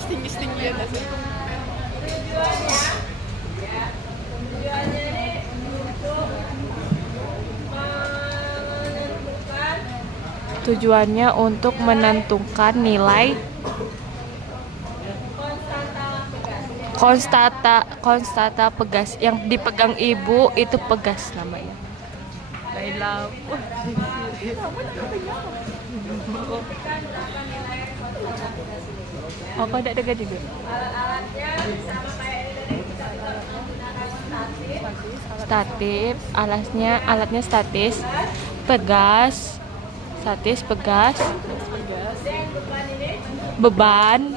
Setinggi-setinggian aja. Tujuannya ini untuk menentukan Tujuannya untuk menentukan nilai konstanta pegas. Yang dipegang ibu itu pegas namanya. Baiklah. Oh, kau tidak dengar juga? alat-alatnya sama kayak ini tadi, kita bisa menggunakan Statif, alatnya statis, pegas, pegas, dan beban ini beban,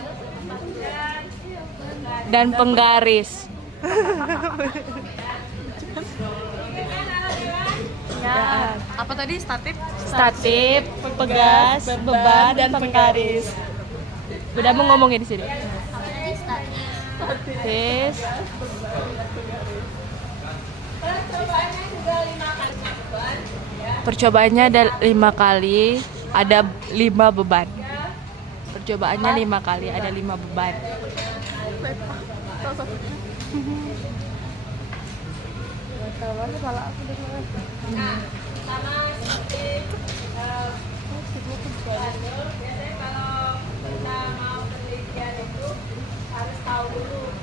dan penggaris. Ya. Apa tadi? Statif, Statif, pegas, beban, dan penggaris. Udah mau ngomongin di sini. Statis. percobaannya juga 5 kali beban ya. Percobaannya ada 5 kali, ada 5 beban. Percobaannya 5 kali, ada 5 beban. Nah, sama seperti Bandul, biasanya kalau kita mau penelitian itu harus tahu dulu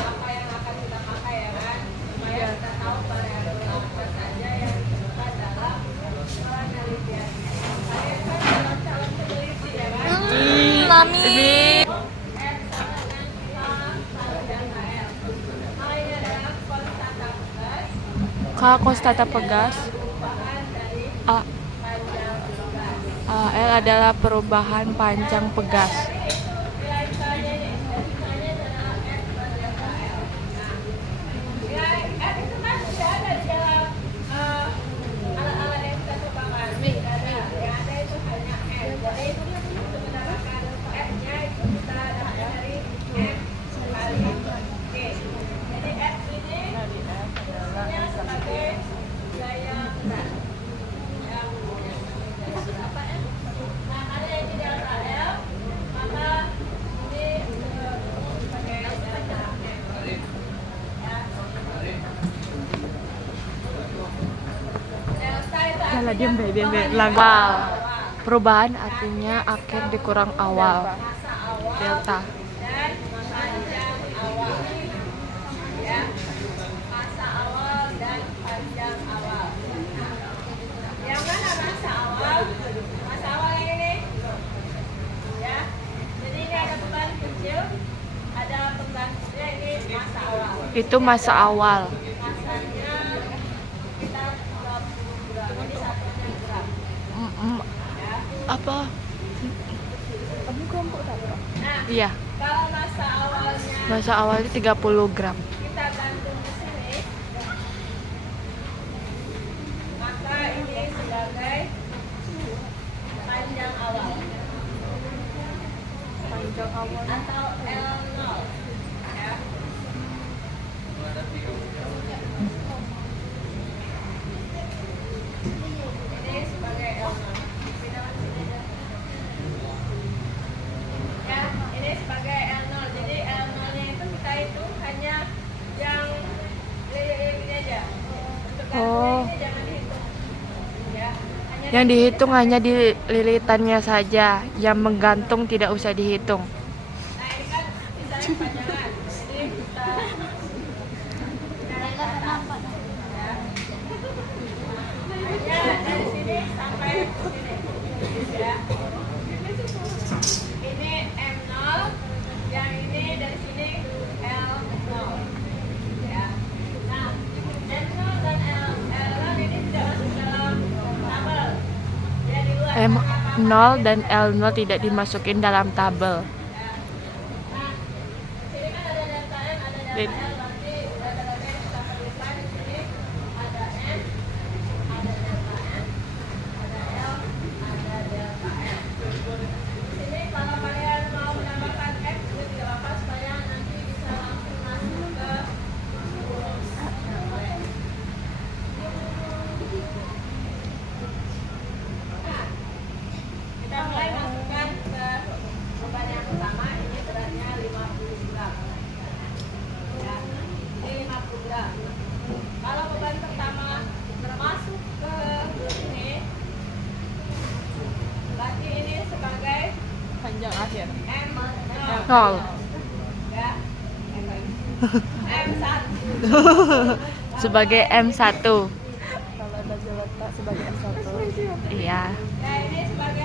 apa yang akan kita pakai ya kan, supaya kita tahu variabel apa saja yang dibutuhkan dalam penelitian. Saya kan calon peneliti ya kan. Mami. F sama dengan A panjang KL. Maka ini adalah konstanta pegas Konstanta pegas. perubahan dari A, panjang pegas. L adalah perubahan panjang pegas. Nilai misalnya ini, misalnya adalah F panjang KL. Nah, nilai F itu kan sudah ada di dalam alat-alat yang kita cobakan. Tidak ada. Yang ada itu hanya F. Jadi sebenarnya F-nya itu kita dapatkan dari F kali G. Jadi F ini nya sebagai gaya berat. Ya. Apa F? Nah, karena yang tidak KL, maka ini sebagai gaya F. Ya. Delta itu artinya Awal. Perubahan artinya akhir dikurang awal. masa awal Delta. dan panjang awal. Ya. Masa awal dan panjang awal. Nah, yang mana masa awal? Masa awal yang ini. Ya. Jadi ini ada beban kecil, ada penggantinya, ini masa awal. Itu masa awal. Masanya sekitar 20 gram. Ini satunya gram. Ya. Apa? Nah, Iya, kalau masa awalnya masa awalnya 30 gram. kita gantung ke sini, maka ini sebagai panjang awal atau L0 ya. Ini sebagai L0 ya, ini sebagai L0. Jadi L0 nya itu kita hitung hanya yang ini aja. Untuk Oh. gantungan ini jangan dihitung ya. Hanya Yang dihitung hanya di lilitannya saja, yang menggantung tidak usah dihitung. Nah, ini kan misalnya kepanjangan. Jadi kita ya. Hanya dari sini sampai sini ya. Ini M0, yang ini dari sini L0 ya. Nah, M0 dan L0 ini tidak masuk dalam tabel ya, di luar. M0 dan L0 tidak dimasukin dalam tabel. Nah, sini kan ada delta M, ada delta Wait. L, berarti delta M kita perlukan di sini ada M, ada delta M, ada L, ada delta M. Di sini kalau kalian mau menambahkan X juga tidak apa-apa, supaya nanti bisa langsung masuk ke rumus. Nah, kita mulai masukkan ke beban yang pertama. Ini terakhir. Nol. Sebagai M1. Kalau ada letak sebagai M1. Iya. Nah, ini sebagai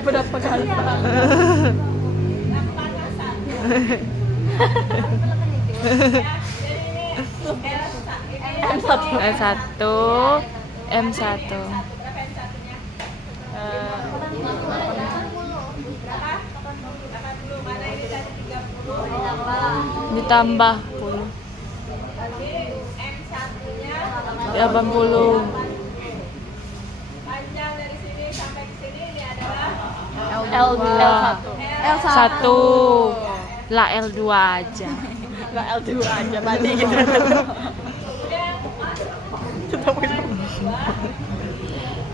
Berapa kali? M1. M1. Ditambah 10. 80. Panjang dari sini sampai ke sini ini adalah L1. L1. Lah L2 aja. Enggak L2 aja tadi gitu.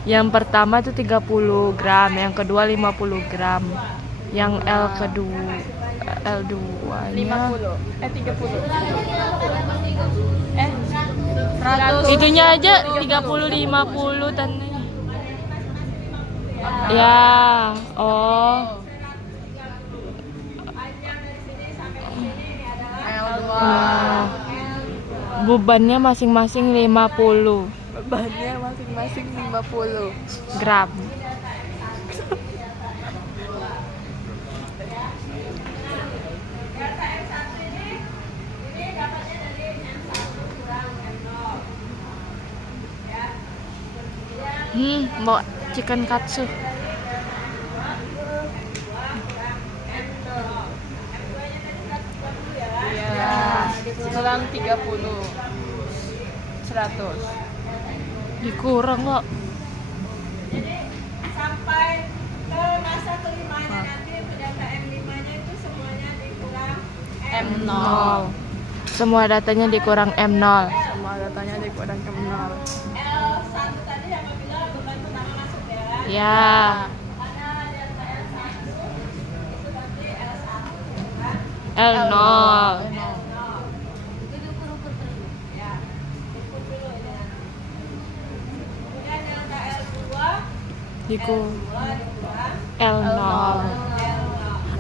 Yang pertama itu 30 gram, yang kedua 50 gram. Yang L2 nya 50. 30. 100. itunya aja 30 50 tandanya. Ya, oh. L2. Bebannya masing-masing 50 Bebannya masing-masing 50 gram. Mau chicken katsu. Iya. Kurang 30. 100. Dikurang kok. sampai ke masa kelimanya nanti data M5-nya itu semuanya dikurang M0. Semua datanya dikurang M0. Semua datanya dikurang M0. L1 tadi apabila beban pertama masuk ya. Ya. Karena delta L1 itu berarti L1 kan? L0. Ya, ikut dulu ini. Kemudian delta L2 Dikurang dikurang L0. L0.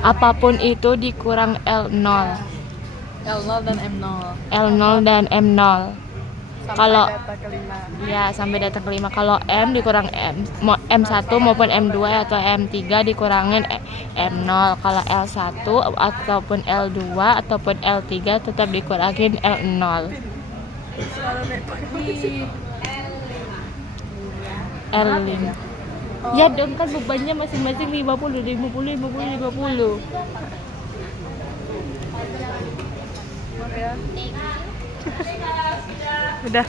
Apapun itu dikurang L0. L0 dan M0. L0 dan M0. Sampai Kalau- data kelima. Ya, sampai data kelima. Kalau M dikurang M1 maupun M2 atau M3 dikurangin M0. Kalau L1 ataupun L2 ataupun L3 tetap dikurangin L0. L5. Ya dong, kan bebannya masing-masing 50, 50, 50, 50. Ya. Udah.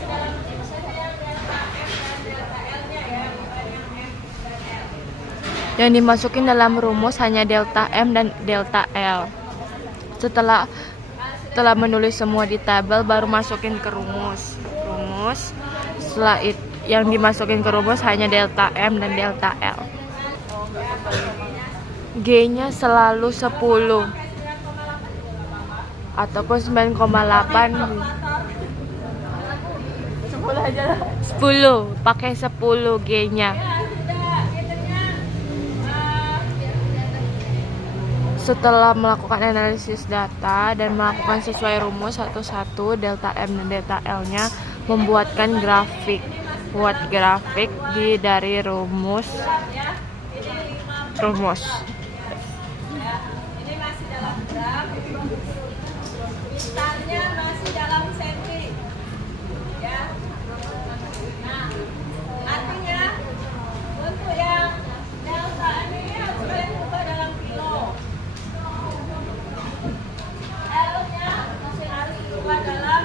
Yang dimasukin dalam rumus hanya delta M dan delta L. Setelah menulis semua di tabel baru masukin ke rumus. Setelah itu yang dimasukin ke rumus hanya delta M dan delta L. G-nya selalu 10 ataupun 9,8. 10 aja lah. 10, pakai 10 G-nya. Setelah melakukan analisis data dan melakukan sesuai rumus satu-satu delta M dan delta L-nya, membuatkan grafik. Buat grafik dari rumus. Ini masih dalam gram. Instarnya masih dalam senti. Ya. Nah, artinya untuk yang delta M ini harus kalian ubah dalam kilo. L-nya masih harus diubah dalam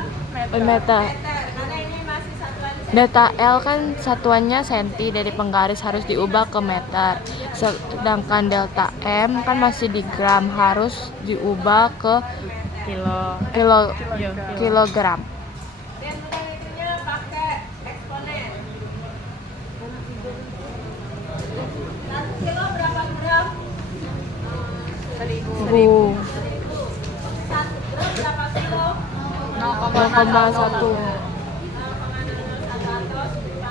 Meter. meter. Karena ini masih satuan senti. Data L kan satuannya senti, dari penggaris harus diubah ke meter. Sedangkan delta M kan masih di gram, harus diubah ke kilogram. Dan itunya pakai eksponen. 1 kilo berapa gram? 1000. 1 1 gram berapa kilo? 0,1.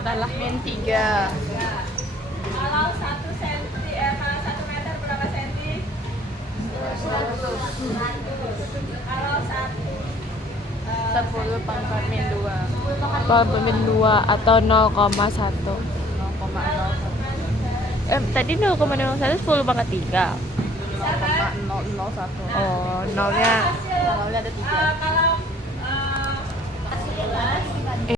Adalah min 3. Kalau 10 pangkat min 2. Min 2 atau 0,1. 0,01. Tadi 0,01 10 pangkat 3. 0,001. Oh, nolnya Nolnya ada 3. kalau hasil